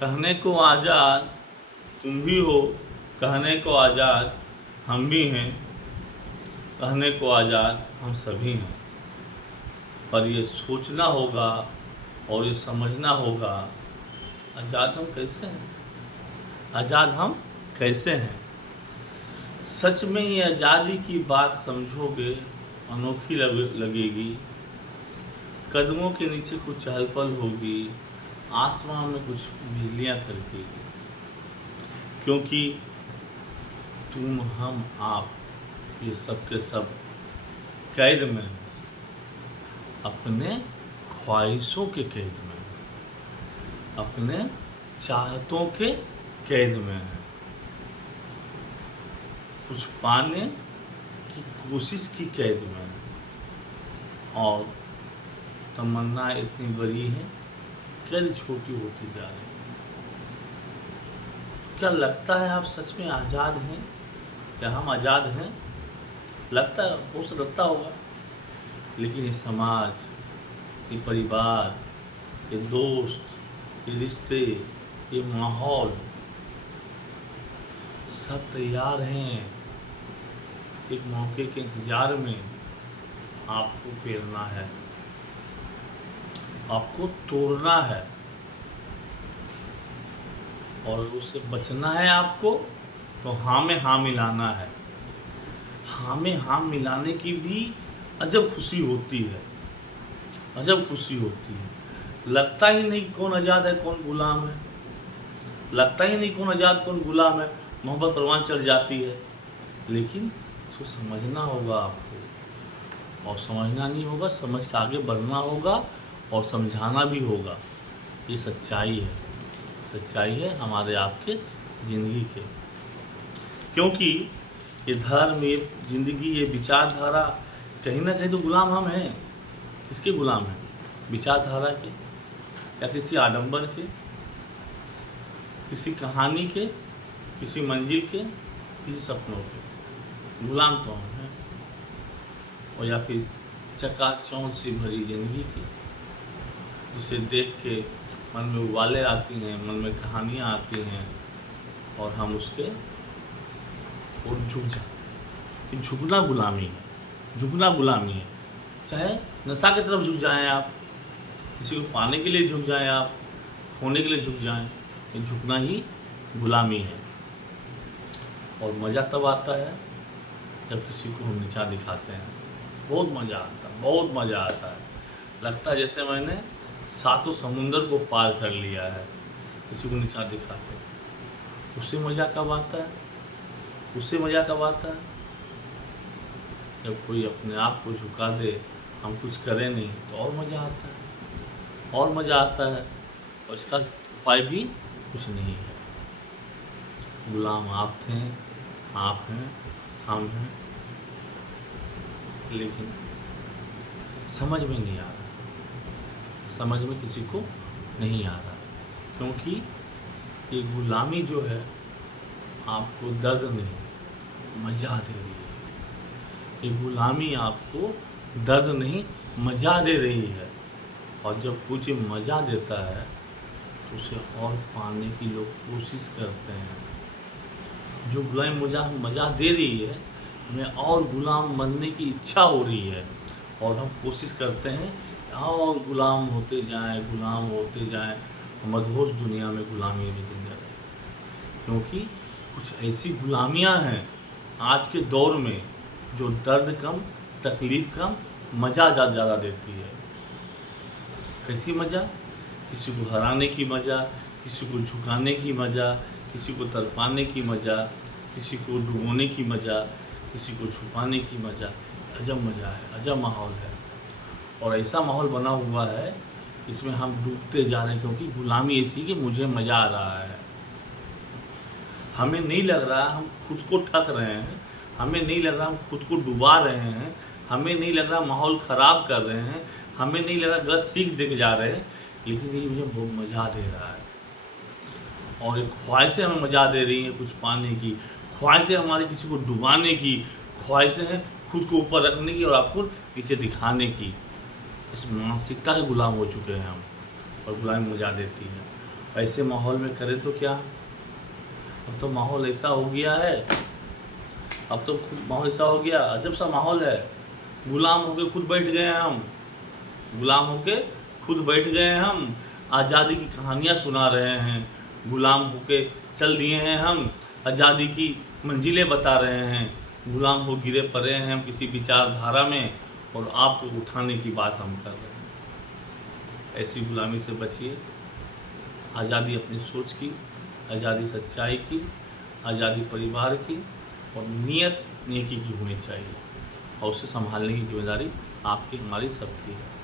कहने को आज़ाद तुम भी हो, कहने को आज़ाद हम भी हैं, कहने को आज़ाद हम सभी हैं। पर ये सोचना होगा और ये समझना होगा, आज़ाद हम कैसे हैं, आज़ाद हम कैसे हैं। सच में ये आज़ादी की बात समझोगे अनोखी लगेगी। कदमों के नीचे कुछ चहल पहल होगी, आसमान में कुछ बिजलियां कड़केगी। क्योंकि तुम हम आप ये सब के सब कैद में हैं, अपने ख्वाहिशों के कैद में हैं, अपने चाहतों के कैद में हैं। कुछ पाने की कोशिश की कैद में हैं और तमन्ना इतनी बड़ी है, कैद छोटी होती जा रही है। क्या लगता है आप सच में आज़ाद हैं? क्या हम आज़ाद हैं? लगता है, हो सकता होगा, लेकिन ये समाज, ये परिवार, ये दोस्त, ये रिश्ते, ये माहौल सब तैयार हैं एक मौके के इंतजार में आपको पेरना है, आपको तोड़ना है और उससे बचना है आपको। तो हाँ में हाँ मिलाना है। हाँ में हाँ मिलाने की भी अजब खुशी होती है, अजब खुशी होती है। लगता ही नहीं कौन आज़ाद है कौन गुलाम है, लगता ही नहीं कौन आज़ाद कौन गुलाम है। मोहब्बत परवान चढ़ जाती है, लेकिन उसको समझना होगा आपको, और समझना नहीं होगा, समझ के आगे बढ़ना होगा और समझाना भी होगा। ये सच्चाई है, सच्चाई है हमारे आपके ज़िंदगी के। क्योंकि ये धर्म, ये ज़िंदगी, ये विचारधारा, कहीं ना कहीं तो गुलाम हम हैं। किसके गुलाम हैं? विचारधारा के, या किसी आडंबर के, किसी कहानी के, किसी मंजिल के, किसी सपनों के गुलाम तो हम हैं। और या फिर चकाचौंध से भरी ज़िंदगी की, जिसे देख के मन में उबाले आती हैं, मन में कहानियाँ आती हैं और हम उसके और झुक जाते। झुकना गुलामी है, झुकना गुलामी है। चाहे नशा की तरफ झुक जाएं आप, किसी को पाने के लिए झुक जाएं आप, खोने के लिए झुक जाएं, ये झुकना ही गुलामी है। और मज़ा तब आता है जब किसी को हम नीचा दिखाते हैं। बहुत मज़ा आता है, बहुत मज़ा आता है। लगता है जैसे मैंने सातों समुंदर को पार कर लिया है किसी को नीचा दिखा के। उससे मज़ा कब आता है? उससे मज़ा कब आता है जब कोई अपने आप को झुका दे, हम कुछ करें नहीं, तो और मज़ा आता है, और मज़ा आता है। और इसका उपाय भी कुछ नहीं है। गुलाम आप थे, आप हैं, हम हैं, लेकिन समझ में नहीं आ रहा, समझ में किसी को नहीं आ रहा। क्योंकि ये गुलामी जो है आपको दर्द नहीं, मज़ा दे रही है। ये गुलामी आपको दर्द नहीं, मज़ा दे रही है। और जब कुछ मज़ा देता है तो उसे और पाने की लोग कोशिश करते हैं। जो गुलामी मज़ा दे रही है, हमें और गुलाम बनने की इच्छा हो रही है और हम कोशिश करते हैं और गुलाम होते जाएं, गुलाम होते जाएं, मदहोश दुनिया में गुलामी में जिंदा रहे। क्योंकि कुछ ऐसी गुलामियां हैं आज के दौर में जो दर्द कम, तकलीफ़ कम, मज़ा ज़्यादा देती है। कैसी मज़ा? किसी को हराने की मज़ा, किसी को झुकाने की मज़ा, किसी को तड़पाने की मज़ा, किसी को डुबोने की मज़ा, किसी को छुपाने की मज़ा। अजब मज़ा है, अजब माहौल है। और ऐसा माहौल बना हुआ है, इसमें हम डूबते जा रहे हैं। क्योंकि गुलामी ऐसी कि मुझे मज़ा आ रहा है, हमें नहीं लग रहा हम खुद को ठग रहे हैं, हमें नहीं लग रहा हम खुद को डुबा रहे हैं, हमें नहीं लग रहा माहौल ख़राब कर रहे हैं, हमें नहीं लग रहा गलत सीख दे के जा रहे हैं, लेकिन ये मुझे बहुत मज़ा दे रहा है। और ये ख्वाहिशें हमें मज़ा दे रही हैं, कुछ पाने की ख्वाहिशें, हमारी किसी को डुबाने की ख्वाहिशें हैं, खुद को ऊपर रखने की और आपको नीचे दिखाने की। इस मानसिकता के गुलाम हो चुके हैं हम, और गुलामी मज़ा देती है। ऐसे माहौल में करें तो क्या। अब तो माहौल ऐसा हो गया है, अब तो खुद माहौल ऐसा हो गया, अजब सा माहौल है। गुलाम होके खुद बैठ गए हैं हम, गुलाम होके खुद बैठ गए हैं हम, आज़ादी की कहानियाँ सुना रहे हैं। गुलाम होके चल दिए हैं हम, आज़ादी की मंजिलें बता रहे हैं। गुलाम हो गिरे पड़े हैं हम किसी विचारधारा में, और आपको उठाने की बात हम कर रहे हैं। ऐसी गुलामी से बचिए। आज़ादी अपनी सोच की, आज़ादी सच्चाई की, आज़ादी परिवार की, और नियत नेकी की होनी चाहिए, और उसे संभालने की जिम्मेदारी आपकी हमारी सबकी है।